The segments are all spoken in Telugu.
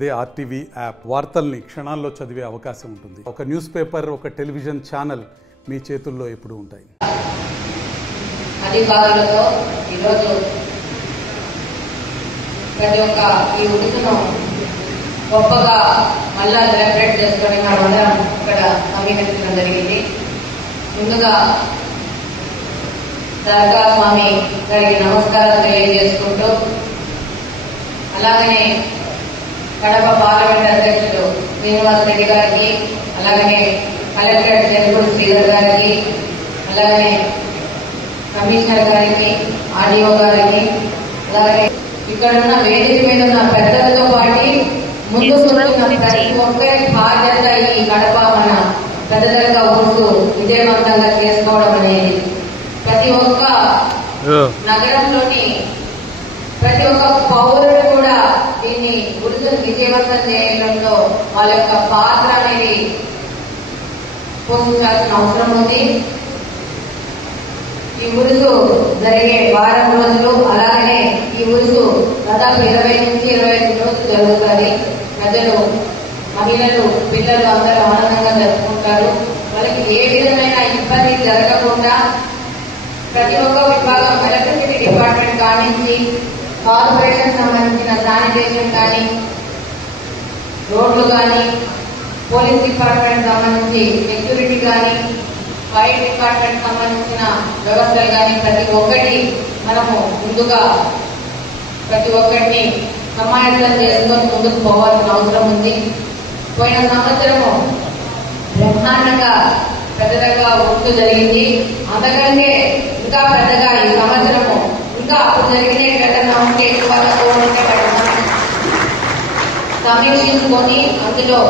అదే ఆర్టీవీ యాప్ వార్తల్ని క్షణాల్లో చదివే అవకాశం ఉంటుంది. ఒక న్యూస్ పేపర్, ఒక టెలివిజన్ ఛానల్ మీ చేతుల్లో ఎప్పుడూ ఉంటాయి. అధికారులతో ఈరోజు ప్రతి ఒక్క ఈ ఉడుకును గొప్పగా మళ్ళా సెలబ్రేట్ చేసుకొని మనమందరం ఇక్కడ సమీకరించడం జరిగింది. ముందుగా దర్గా స్వామి గారికి నమస్కారాలు తెలియజేసుకుంటూ, అలాగనే కడప పార్లమెంట్ అధ్యక్షుడు శ్రీనివాస్ రెడ్డి గారికి, అలాగనే కలెక్టర్ చెరుకూరు శ్రీధర్ గారికి, అలాగనే కమిషనర్ గారికి, ఆర్డీఓ గారికి, అలాగే ఇక్కడ ఉన్న వేదిక మీద ఉన్న పెద్దలతో పాటు ముందు ప్రతి ఒక్కరి బాధ్యత ఈ కడప మన పెద్దదర్గా ఊరు విజయవంతంగా చేసుకోవడం అనేది ప్రతి ఒక్క నగరంలోని ప్రతి ఒక్క పౌరుడు కూడా దీన్ని ఉరుసును విజయవంతం చేయడంలో వాళ్ళ యొక్క పాత్ర అనేది పోషించాల్సిన అవసరం ఉంది. ఈ ఉరుసు జరిగే వారం రోజులు, అలాగనే ఈ ఉరుసు దాదాపు 20 నుంచి 25 రోజులు జరుగుతుంది. ప్రజలు, మహిళలు, పిల్లలు అందరూ ఆనందంగా జరుపుకుంటారు. వాళ్ళకి ఏ విధమైన ఇబ్బంది జరగకుండా ప్రతి ఒక్క విభాగం, ఎలక్ట్రిసిటీ డిపార్ట్మెంట్ కానించి కార్పొరేషన్ సంబంధించిన శానిటేషన్ కానీ, రోడ్లు కానీ, పోలీస్ డిపార్ట్మెంట్ సంబంధించి సెక్యూరిటీ కానీ, ఫైర్ డిపార్ట్మెంట్ సంబంధించిన వ్యవస్థలు కానీ ప్రతి ఒక్కటి మనము ముందుగా ప్రతి ఒక్కటిని సమాయత్తం చేసుకొని ముందుకు పోవాల్సిన అవసరం ఉంది. పోయిన సంవత్సరము బ్రహ్మాండంగా పెద్దగా ఒట్టు జరిగింది. అంతకంటే ఇంకా పెద్దగా ఈ సంవత్సరము ఇంకా అప్పుడు జరిగిన ఘటన ఉంటే ఎక్కువ సమీక్షించుకొని అందులో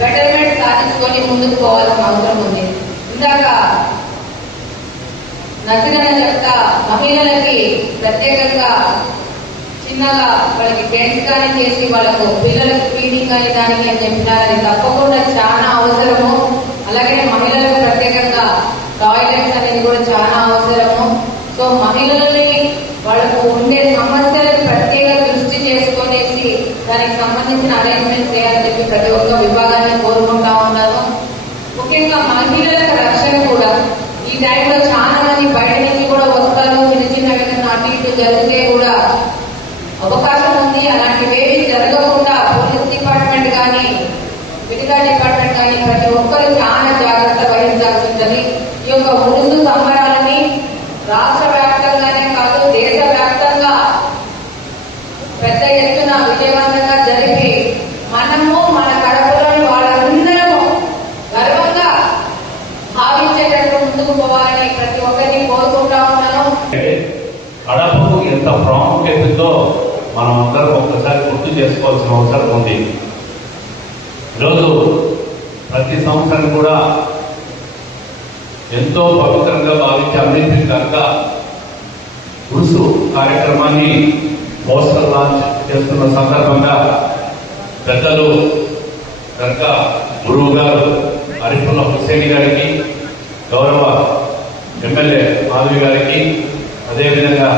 బెటర్మెంట్ సాధించుకొని ముందుకు పోవాల్సిన అవసరం ఉంది. ఇందాక నచ్చినని చెప్తా మహిళలకి ప్రత్యేకంగా చిన్నగా వాళ్ళకి టెంట్స్ కానీ చేసి వాళ్ళకు పిల్లలకు ఫీడింగ్ కానీ దానికి అని చెప్పినారు. అది తప్పకుండా చాలా అవసరము. అలాగే మహిళలకు ప్రత్యేకంగా టాయిలెట్స్ అనేది కూడా చాలా అవసరము. సో మహిళలని వాళ్ళకు ఉండే సమస్యలకు ప్రత్యేక దృష్టి చేసుకునేసి దానికి సంబంధించిన అరేంజ్మెంట్ చేయాలని చెప్పి ప్రతి ఒక్క విభాగాన్ని కోరుకుంటా ఉన్నాను. ముఖ్యంగా మహిళలకు రక్షణ కూడా ఈ టైంలో చాలా మంది బయట నుంచి కూడా వస్తారు. చిన్న చిన్న విధంగా అటు ఇటు జరిగితే కూడా అవకాశం ఉంది. అలాంటివేవి జరగకుండా పోలీస్ డిపార్ట్మెంట్ కానీ, మిగతా డిపార్ట్మెంట్ కానీ ప్రతి ఒక్కరు చాలా జాగ్రత్త వహించాల్సి ఉంటుంది. ఈ యొక్క ఉరుసు సంబరాలని రాష్ట్ర వ్యాప్తంగానే కాదు, దేశ వ్యాప్తంగా పెద్ద ఎత్తున విజయవంతంగా జరిపి మనము మన కడపలోని వాళ్ళందరము గర్వంగా భావించేటట్టు ముందుకు పోవాలని ప్రతి ఒక్కరిని కోరుకుంటా ఉన్నాను. కడపకు ఎంత ప్రాముఖ్యత ఉందో మనం అందరం ఒక్కసారి గుర్తు చేసుకోవాల్సిన అవసరం ఉంది. ఈరోజు ప్రతి సంవత్సరం కూడా ఎంతో పవిత్రంగా భావించి అన్నింటికన్నా ఉరుసు కార్యక్రమాన్ని పోస్టర్ లాంచ్ చేస్తున్న సందర్భంగా పెద్దలు దర్గా గురువు గారు అరిఫుల్లా హుస్సేన్ గారికి, గౌరవ ఎమ్మెల్యే మాధవి గారికి, అదేవిధంగా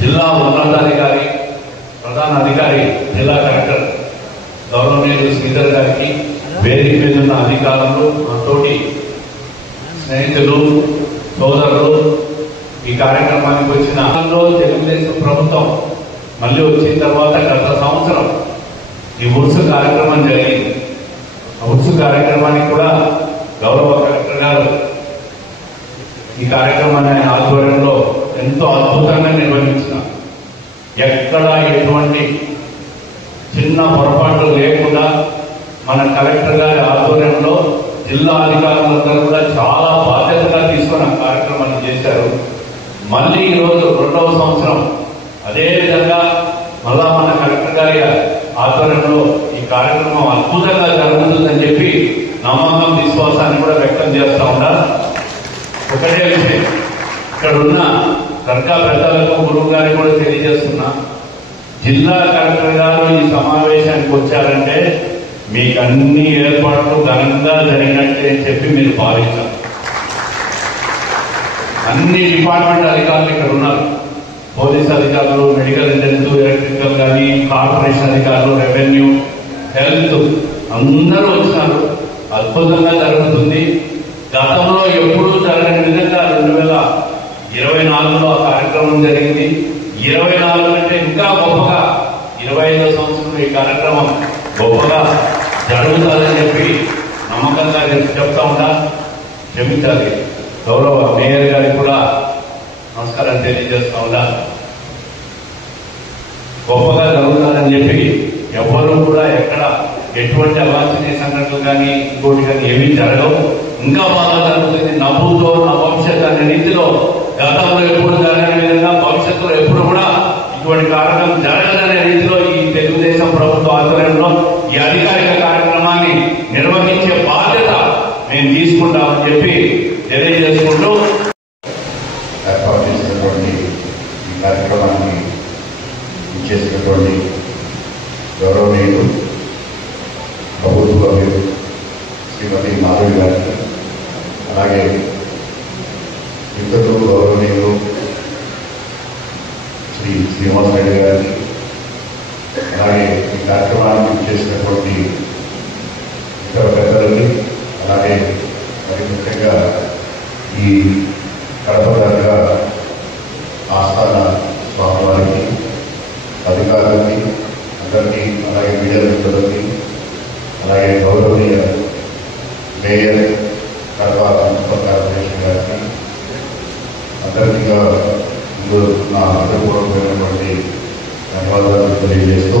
జిల్లా ఉన్నతాధికారి, ప్రధాన అధికారి, జిల్లా కలెక్టర్ గౌరవనీయులు శ్రీధర్ గారికి, వేదిక మీద ఉన్న అధికారులు, తోటి స్నేహితులు, సోదరులు, ఈ కార్యక్రమానికి వచ్చిన తెలుగుదేశం ప్రభుత్వం మళ్ళీ వచ్చిన తర్వాత గత సంవత్సరం ఈ ఉరుసు కార్యక్రమం జరిగింది. ఆ ఉరుసు కార్యక్రమానికి కూడా గౌరవ కలెక్టర్ గారు ఈ కార్యక్రమాన్ని ఆయన ఆధ్వర్యంలో ఎంతో అద్భుతంగా నిర్వహించిన, ఎక్కడ ఎటువంటి చిన్న పొరపాట్లు లేకుండా మన కలెక్టర్ గారి ఆధ్వర్యంలో జిల్లా అధికారులందరూ కూడా చాలా బాధ్యతగా తీసుకుని ఆ కార్యక్రమాన్ని చేశారు. మళ్ళీ ఈరోజు 2వ సంవత్సరం అదేవిధంగా మళ్ళా మన కలెక్టర్ గారి ఆధ్వర్యంలో ఈ కార్యక్రమం అద్భుతంగా జరుగుతుందని చెప్పి నమ్మకం, విశ్వాసాన్ని కూడా వ్యక్తం చేస్తా ఉన్నారు. ఒకటే విషయం, ఇక్కడ ఉన్న దర్గా పెద్దలకు, గురువు గారికి కూడా తెలియజేస్తున్నా, జిల్లా కలెక్టర్ గారు ఈ సమావేశానికి వచ్చారంటే మీకు అన్ని ఏర్పాట్లు ఘనంగా జరిగినట్టే అని చెప్పి మీరు భావించారు. అన్ని డిపార్ట్మెంట్ అధికారులు ఇక్కడ ఉన్నారు. పోలీస్ అధికారులు, మెడికల్ అటెండెంట్, ఎలక్ట్రికల్ కానీ, కార్పొరేషన్ అధికారులు, రెవెన్యూ, హెల్త్ అందరూ వచ్చినారు. అద్భుతంగా జరుగుతుంది. గతంలో ఎప్పుడూ జరగని విధంగా 2024లో ఆ కార్యక్రమం జరిగింది. 24 కంటే ఇంకా గొప్పగా 25వ సంవత్సరంలో ఈ కార్యక్రమం గొప్పగా జరుగుతుందని చెప్పి నమ్మకంగా చెప్తా ఉంటా. క్షమించాలి, గౌరవ మేయర్ గారికి కూడా నమస్కారం తెలియజేస్తా ఉంటా. గొప్పగా జరుగుతుందని చెప్పి ఎవ్వరూ కూడా ఎక్కడ ఎటువంటి అవాంఛనీయ సంఘటనలు కానీ ఇంకోటి కానీ ఏమీ జరగవు. ఇంకా బాగా జరుగుతుంది. నవ్వుతో నా భవిష్యత్ అనే రీతిలో గతంలో ఎప్పుడు జరగని విధంగా భవిష్యత్తులో ఎప్పుడు కూడా ఇటువంటి కార్యక్రమం జరగదనే రీతిలో ఈ తెలుగుదేశం ప్రభుత్వ ఆధ్వర్యంలో ఈ అధికారిక కార్యక్రమాన్ని నిర్వహించే బాధ్యత మేము తీసుకుంటామని చెప్పి తెలియజేసుకుంటూ ఏర్పాటు చేసినటువంటి ఈ కార్యక్రమాన్ని ఇచ్చేసినటువంటి గౌరవనీయులు ప్రభుత్వ శ్రీమతి మాధవి గారికి, అలాగే ఇద్దరు గౌరవనీయులు శ్రీ శ్రీనివాసరెడ్డి గారికి, అలాగే ఈ కార్యక్రమాన్ని చేసినటువంటి ఇతర పెద్దలకి, అలాగే మరి ముఖ్యంగా ఈ కడప దర్గా ఆస్థాన స్వామివారికి, అధికారులకి అందరికీ, అలాగే మీడియా మిత్రులకి, అలాగే గౌరవనీయ మేయర్ కడప మున్సిపల్ కార్పొరేషన్ గారికి అందరికీ ముందు నా హృదయపూర్వకమైనటువంటి ధన్యవాదాలు తెలియజేస్తూ,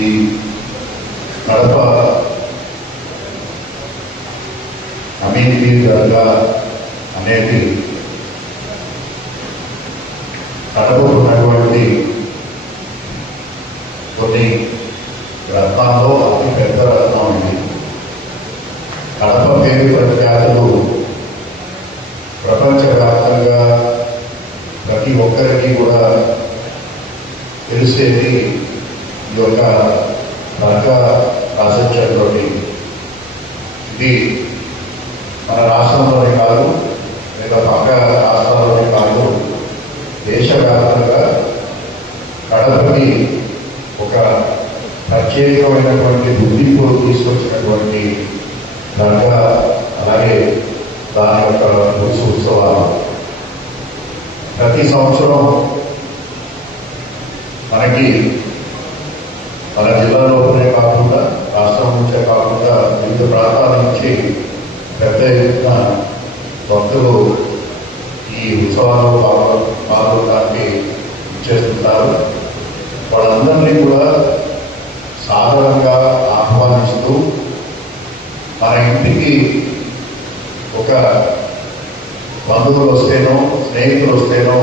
ఈ కడప అమీన్పీర్ దర్గా అనేది కడపకు ఉన్నటువంటి కొన్ని రత్నాల్లో అతి పెద్ద రత్నం ఇది. కడప పేరు ప్రఖ్యాతులు ప్రపంచవ్యాప్తంగా ప్రతి ఒక్కరికి కూడా తెలిసేది ఈ యొక్క దర్గా ప్రాశస్త్యంలో. ఇది మన రాష్ట్రంలోనే కాదు, లేదా పక్క రాష్ట్రాల్లోనే కాదు, దేశవ్యాప్తంగా కడపకి ఒక ప్రత్యేకమైనటువంటి గుర్తింపు తీసుకొచ్చినటువంటి దర్గా, అలాగే దాని యొక్క ఉత్సవాలు ప్రతి సంవత్సరం మనకి మన జిల్లాలోనే కాకుండా రాష్ట్రం నుంచే కాకుండా వివిధ ప్రాంతాల నుంచి పెద్ద ఎత్తున భక్తులు ఈ ఉత్సవాల్లో పాల్గొనడానికి ఇచ్చేస్తుంటారు. వాళ్ళందరినీ కూడా సాధారణంగా ఆహ్వానిస్తూ మన ఇంటికి ఒక బంధువులు వస్తేనో స్నేహితులు వస్తేనో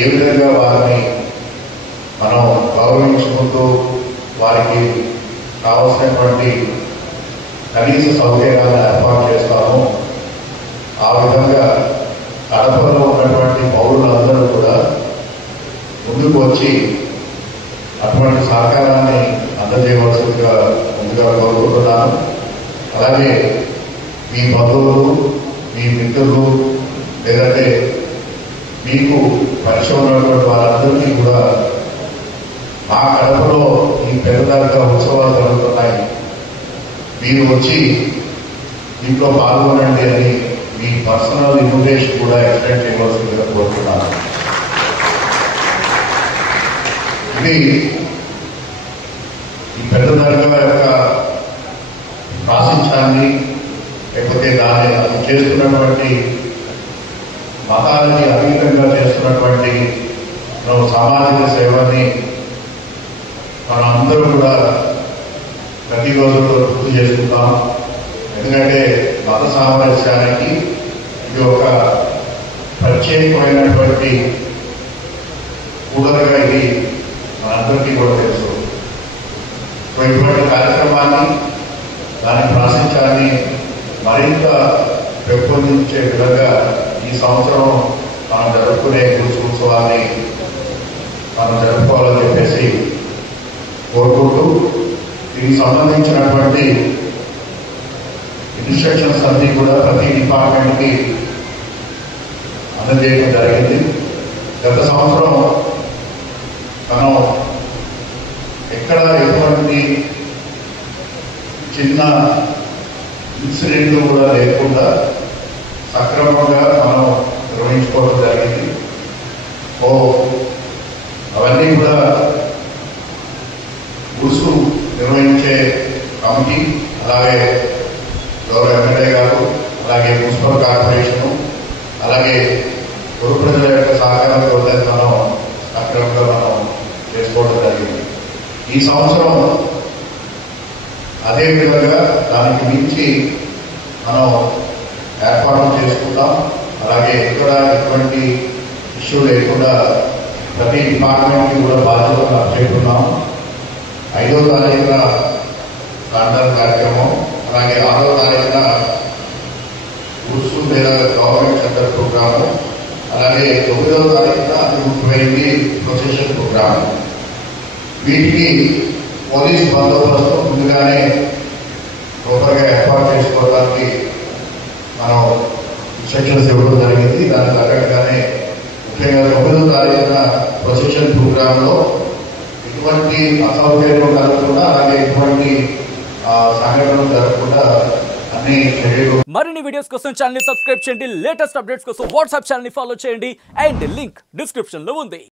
ఏ విధంగా వారిని మనం గౌరవించుకుంటూ వారికి కావలసినటువంటి కనీస సౌకర్యాలను ఏర్పాటు చేస్తాము. ఆ విధంగా కడపలో ఉన్నటువంటి పౌరులందరూ కూడా ముందుకు వచ్చి అటువంటి సహకారాన్ని అందజేయవలసిందిగా ముందుగా కోరుకుంటున్నాను. అలాగే మీ బంధువులు, మీ మిత్రులు, లేదంటే మీకు పరిచయం ఉన్నటువంటి వారందరికీ కూడా మా కడపలో ఈ పెద్ద దర్గా ఉత్సవాలు జరుగుతున్నాయి, మీరు వచ్చి దీంట్లో పాల్గొనండి అని మీ పర్సనల్ ఇన్విటేషన్ కూడా ఎక్స్టెండ్ చేయవలసిందిగా కోరుతున్నాను. ఇది ఈ పెద్ద దర్గా యొక్క ప్రాశస్త్యాన్ని, లేకపోతే దాన్ని అది చేస్తున్నటువంటి మతాలని అతీతంగా చేస్తున్నటువంటి సామాజిక సేవని మనం అందరూ కూడా ప్రతిరోజు గుర్తు చేసుకుంటాం. ఎందుకంటే మత సామరస్యానికి ఇది ఒక ప్రత్యేకమైనటువంటి కూడలుగా ఇది మనందరికీ కూడా తెలుసు. ఇటువంటి కార్యక్రమాన్ని, దాని ప్రాశస్త్యాన్ని మరింత పెంపొందించే విధంగా ఈ సంవత్సరం మనం జరుపుకునే ఉత్సవాన్ని మనం జరుపుకోవాలని చెప్పేసి కోరుకుంటూ, దీనికి సంబంధించినటువంటి ఇన్స్ట్రక్షన్స్ అన్ని కూడా ప్రతి డిపార్ట్మెంట్కి అందజేయడం జరిగింది. గత సంవత్సరం మనం ఎక్కడ ఎటువంటి చిన్న ఇన్సిడెంట్లు కూడా లేకుండా సక్రమంగా మనం నిర్వహించుకోవడం జరిగింది. అవన్నీ కూడా గుర్సు నిర్వహించే కమిటీ, అలాగే గౌరవ ఎమ్మెల్యే గారు, అలాగే మున్సిపల్ కార్పొరేషను, అలాగే గురు ప్రజల యొక్క సహకారంతో మనం సక్రమంగా మనం చేసుకోవడం జరిగింది. ఈ సంవత్సరం అదే విధంగా దానికి మించి మనం ఏర్పాటు చేసుకుంటాం. అలాగే ఎక్కడ ఎటువంటి ఇష్యూ లేకుండా ప్రతి డిపార్ట్మెంట్కి కూడా బాధ్యతలు అప్పచెప్పున్నాం. 5వ తారీఖున కాంటాక్ట్ కార్యక్రమం, అలాగే 6వ తారీఖున గుర్సు లేదా గవర్నమెంట్ సెంటర్ ప్రోగ్రాము, అలాగే 9వ తారీఖున అతి ముఖ్యమైనది ప్రొసెషన్ ప్రోగ్రాము. వీటికి పోలీస్ బందోబస్తు ముందుగానే ప్రాపర్గా ఏర్పాటు చేసుకోవడానికి మనం ఇన్స్ట్రక్షన్స్ ఇవ్వడం జరిగింది. దాని తగ్గట్టుగానే ముఖ్యంగా 9వ తారీఖున ప్రొసెషన్ ప్రోగ్రాంలో ఎటువంటి అసౌకర్యం జరగకుండా, అలాగే ఎటువంటి సంఘటనలు జరగకుండా అన్ని చర్యలు. మరిన్ని వీడియోస్ కోసం ఛానల్ ని సబ్స్క్రైబ్ చేయండి. లేటెస్ట్ అప్డేట్స్ కోసం వాట్సాప్ ఛానల్ ని ఫాలో చేయండి. అండ్ లింక్ డిస్క్రిప్షన్ లో ఉంది.